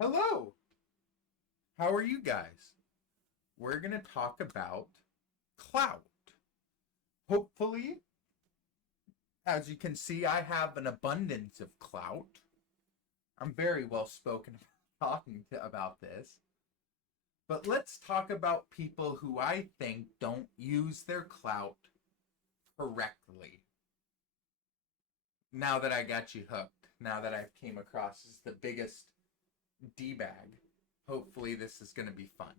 Hello, how are you guys? We're going to talk about Clout. Hopefully, as you can see, I have an abundance of clout. I'm very well spoken about this. But let's talk about people who I think don't use their clout correctly. Now that I got you hooked, now that I've came across as the biggest D-bag, hopefully this is going to be fun.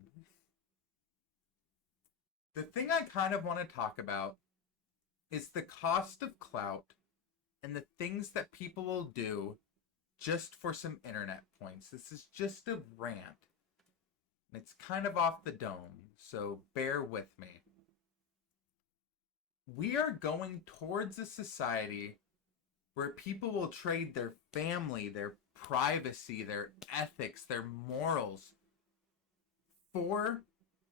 The thing I kind of want to talk about is the cost of clout and the things that people will do just for some internet points. This is just a rant. It's kind of off the dome, so bear with me. We are going towards a society where people will trade their family, their privacy, their ethics, their morals for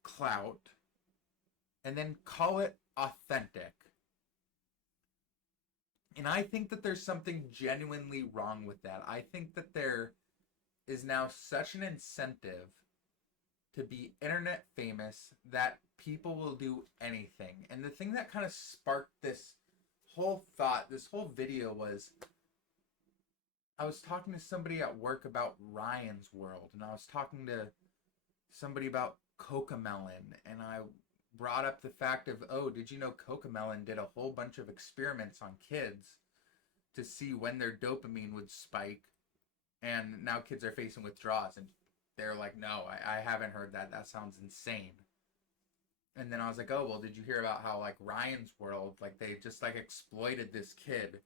clout and then call it authentic. And I think that there's something genuinely wrong with that. I think that there is now such an incentive to be internet famous that people will do anything. And the thing that kind of sparked this whole thought, this whole video was I was talking to somebody at work about Ryan's World, and I was talking to somebody about Cocomelon, and I brought up the fact of, oh, did you know Cocomelon did a whole bunch of experiments on kids to see when their dopamine would spike, and now kids are facing withdrawals, and they're like, no, I haven't heard that. That sounds insane. And then I was like, oh, well, did you hear about how like Ryan's World, like they just like exploited this kid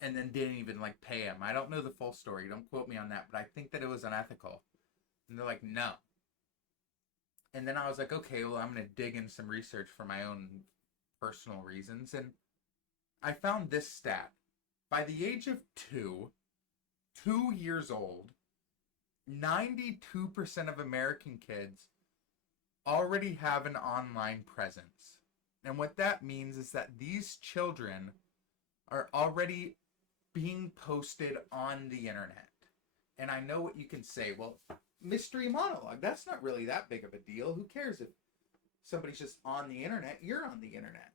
and then didn't even like pay him? I don't know the full story. Don't quote me on that, but I think that it was unethical. And they're like, no. And then I was like, okay, well, I'm going to dig in some research for my own personal reasons. And I found this stat. By the age of 2 years old, 92% of American kids already have an online presence. And what that means is that these children are already being posted on the internet. And I know what you can say. Well, mystery monologue, that's not really that big of a deal. Who cares if somebody's just on the internet? You're on the internet.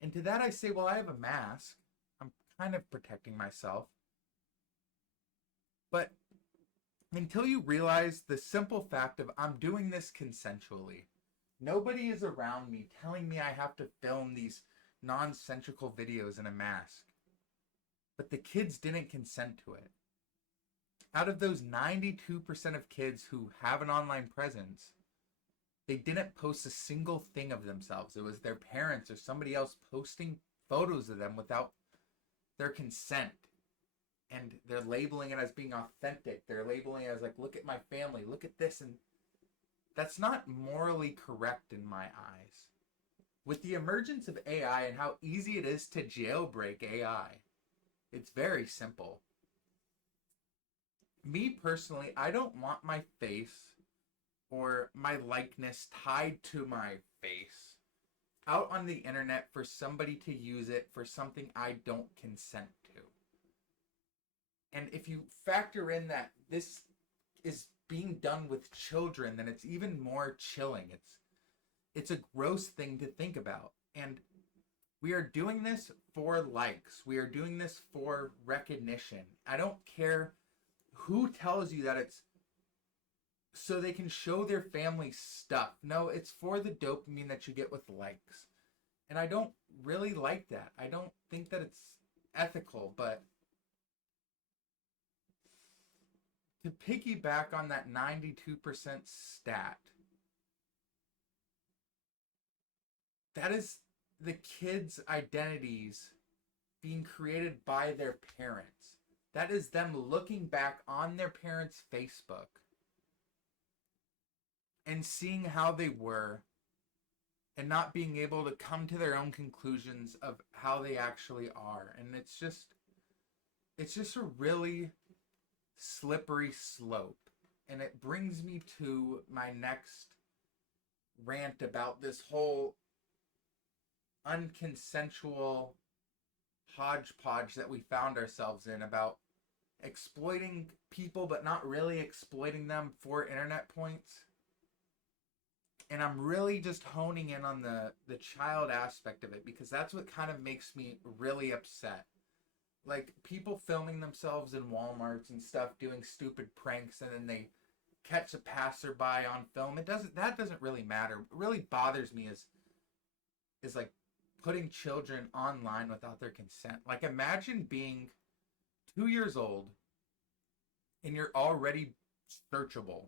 And to that I say, well, I have a mask. I'm kind of protecting myself. But until you realize the simple fact of I'm doing this consensually, nobody is around me telling me I have to film these nonsensical videos in a mask. But the kids didn't consent to it. Out of those 92% of kids who have an online presence, they didn't post a single thing of themselves. It was their parents or somebody else posting photos of them without their consent. And they're labeling it as being authentic. They're labeling it as like, look at my family, look at this. And that's not morally correct in my eyes. With the emergence of AI and how easy it is to jailbreak AI, it's very simple. Me personally, I don't want my face or my likeness tied to my face out on the internet for somebody to use it for something I don't consent to. And if you factor in that this is being done with children, then it's even more chilling. It's a gross thing to think about. And we are doing this for likes. We are doing this for recognition. I don't care who tells you that it's so they can show their family stuff. No, it's for the dopamine that you get with likes. And I don't really like that. I don't think that it's ethical, but to piggyback on that 92% stat, that is the kids' identities being created by their parents. That is them looking back on their parents' Facebook and seeing how they were and not being able to come to their own conclusions of how they actually are. And it's just a really slippery slope. And it brings me to my next rant about this whole unconsensual hodgepodge that we found ourselves in about exploiting people but not really exploiting them for internet points. And I'm really just honing in on the child aspect of it, because that's what kind of makes me really upset. Like, people filming themselves in Walmarts and stuff doing stupid pranks, and then they catch a passerby on film. That doesn't really matter. What really bothers me is like putting children online without their consent. Like, imagine being 2 years old and you're already searchable.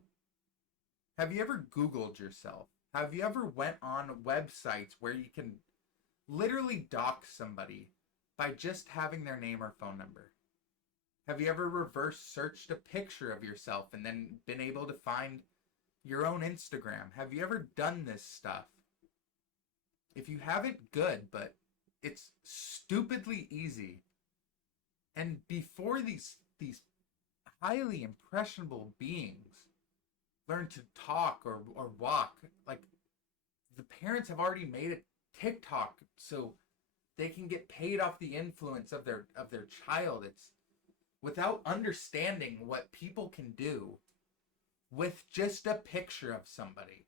Have you ever Googled yourself? Have you ever went on websites where you can literally dox somebody by just having their name or phone number? Have you ever reverse searched a picture of yourself and then been able to find your own Instagram? Have you ever done this stuff? If you haven't, good, but it's stupidly easy. And before these highly impressionable beings learn to talk or walk, like, the parents have already made it TikTok so they can get paid off the influence of their child. It's without understanding what people can do with just a picture of somebody.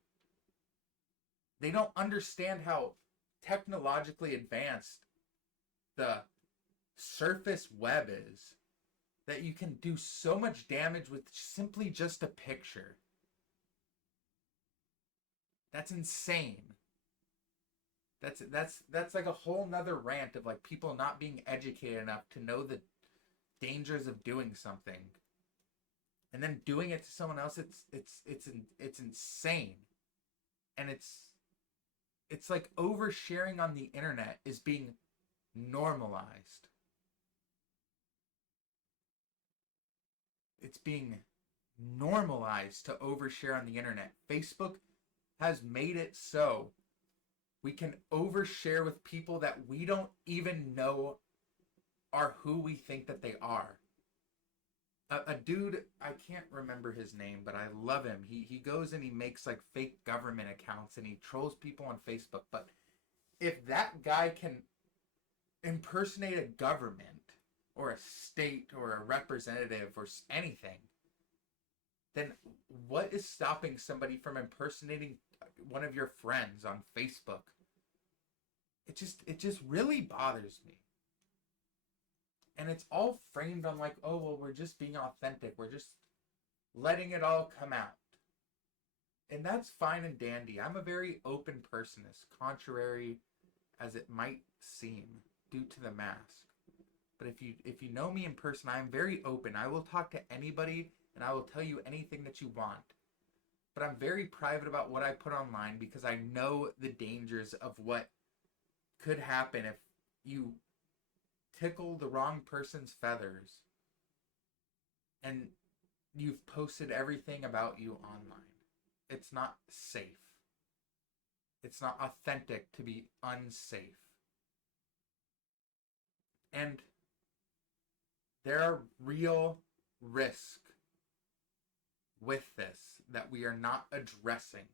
They don't understand how technologically advanced the surface web is, that you can do so much damage with simply just a picture. That's insane. That's like a whole nother rant of like people not being educated enough to know the dangers of doing something, and then doing it to someone else. It's insane. And it's like oversharing on the internet is being normalized. It's being normalized to overshare on the internet. Facebook has made it so we can overshare with people that we don't even know are who we think that they are. A dude, I can't remember his name, but I love him. He goes and he makes like fake government accounts and he trolls people on Facebook. But if that guy can impersonate a government or a state or a representative or anything, then what is stopping somebody from impersonating one of your friends on Facebook? It just really bothers me. And it's all framed on like, oh, well, we're just being authentic. We're just letting it all come out. And that's fine and dandy. I'm a very open person, as contrary as it might seem due to the mask. But if you know me in person, I am very open. I will talk to anybody and I will tell you anything that you want. But I'm very private about what I put online, because I know the dangers of what could happen if you tickle the wrong person's feathers and you've posted everything about you online. It's not safe. It's not authentic to be unsafe. And there are real risks with this that we are not addressing,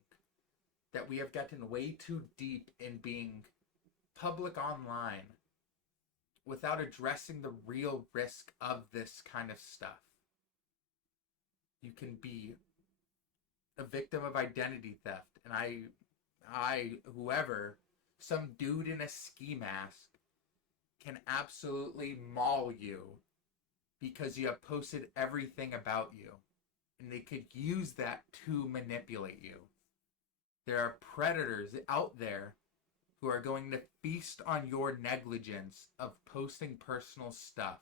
that we have gotten way too deep in being public online without addressing the real risk of this kind of stuff. You can be a victim of identity theft, and whoever, some dude in a ski mask can absolutely maul you because you have posted everything about you, and they could use that to manipulate you. There are predators out there who are going to feast on your negligence of posting personal stuff.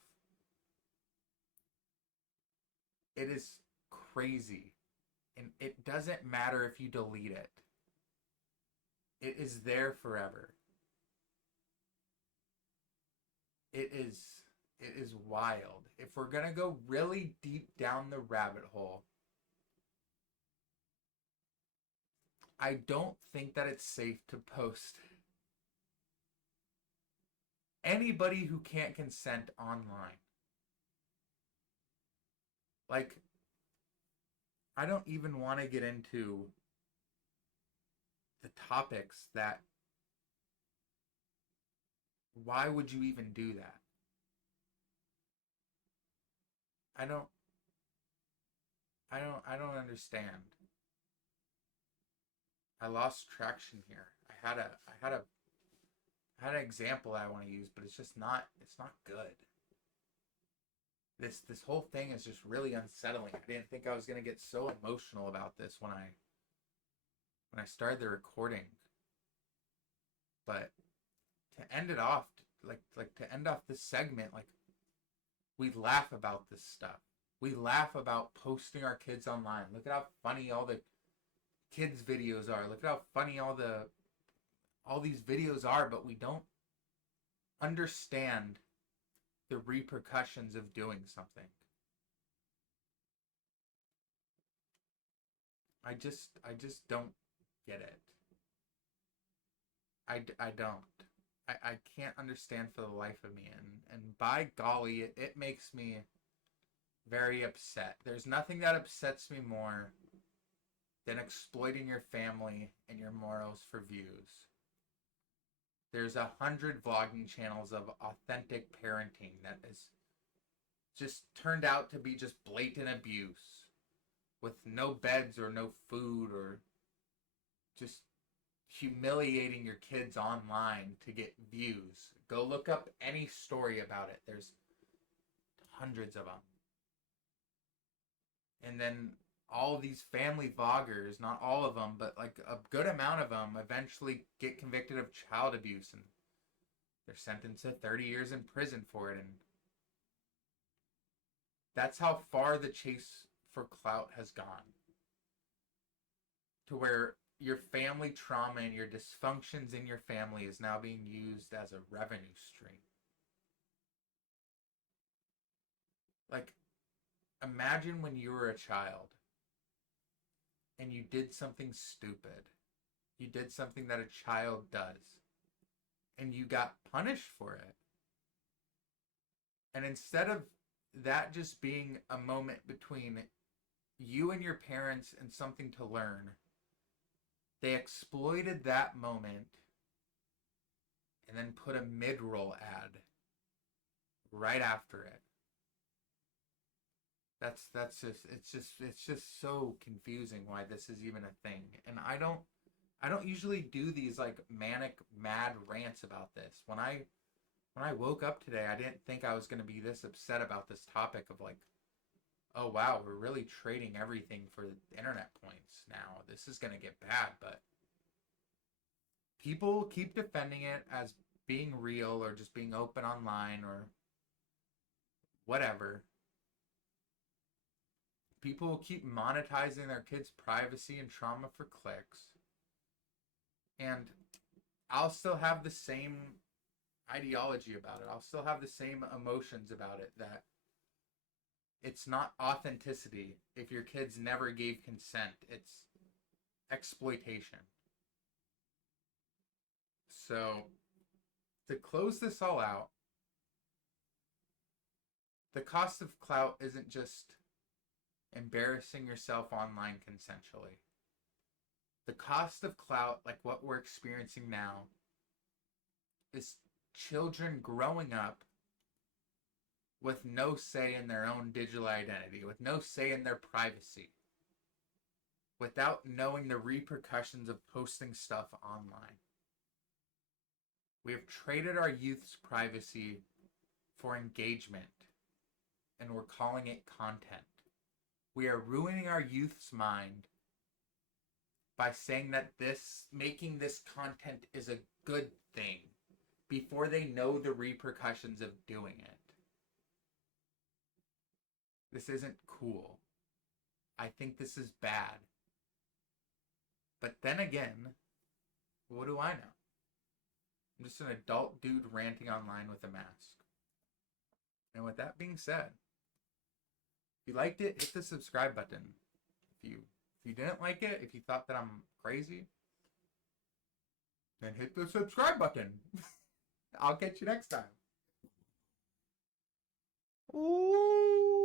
It is crazy. And it doesn't matter if you delete it. It is there forever. It is wild. If we're going to go really deep down the rabbit hole, I don't think that it's safe to post anybody who can't consent online. Like, I don't even want to get into the topics that, why would you even do that? I don't I don't understand. I lost traction here. I had an example I want to use, but it's not good. This whole thing is just really unsettling. I didn't think I was gonna get so emotional about this when I started the recording. But to end it off, like to end off this segment, like we laugh about this stuff. We laugh about posting our kids online. Look at how funny all the kids videos are. Look at how funny all these videos are, but we don't understand the repercussions of doing something. I just don't get it. I don't. I can't understand for the life of me. And by golly, it makes me very upset. There's nothing that upsets me more than exploiting your family and your morals for views. There's 100 vlogging channels of authentic parenting that is just turned out to be just blatant abuse with no beds or no food or just humiliating your kids online to get views. Go look up any story about it. There's hundreds of them. And then all these family vloggers, not all of them, but like a good amount of them eventually get convicted of child abuse and they're sentenced to 30 years in prison for it. And that's how far the chase for clout has gone. To where your family trauma and your dysfunctions in your family is now being used as a revenue stream. Like, imagine when you were a child and you did something stupid. You did something that a child does. And you got punished for it. And instead of that just being a moment between you and your parents and something to learn, they exploited that moment and then put a mid-roll ad right after it. That's just it's just so confusing why this is even a thing. And I don't usually do these like manic mad rants about this. When I woke up today, I didn't think I was going to be this upset about this topic of like, oh wow, we're really trading everything for internet points now. This is going to get bad, but people keep defending it as being real or just being open online or whatever. People keep monetizing their kids' privacy and trauma for clicks. And I'll still have the same ideology about it. I'll still have the same emotions about it, that it's not authenticity if your kids never gave consent. It's exploitation. So, to close this all out, the cost of clout isn't just embarrassing yourself online consensually. The cost of clout, like what we're experiencing now, is children growing up with no say in their own digital identity, with no say in their privacy, without knowing the repercussions of posting stuff online. We have traded our youth's privacy for engagement, and we're calling it content. We are ruining our youth's mind by saying that making this content is a good thing before they know the repercussions of doing it. This isn't cool. I think this is bad. But then again, what do I know? I'm just an adult dude ranting online with a mask. And with that being said, if you liked it, hit the subscribe button. If you didn't like it, if you thought that I'm crazy, then hit the subscribe button. I'll catch you next time. Ooh.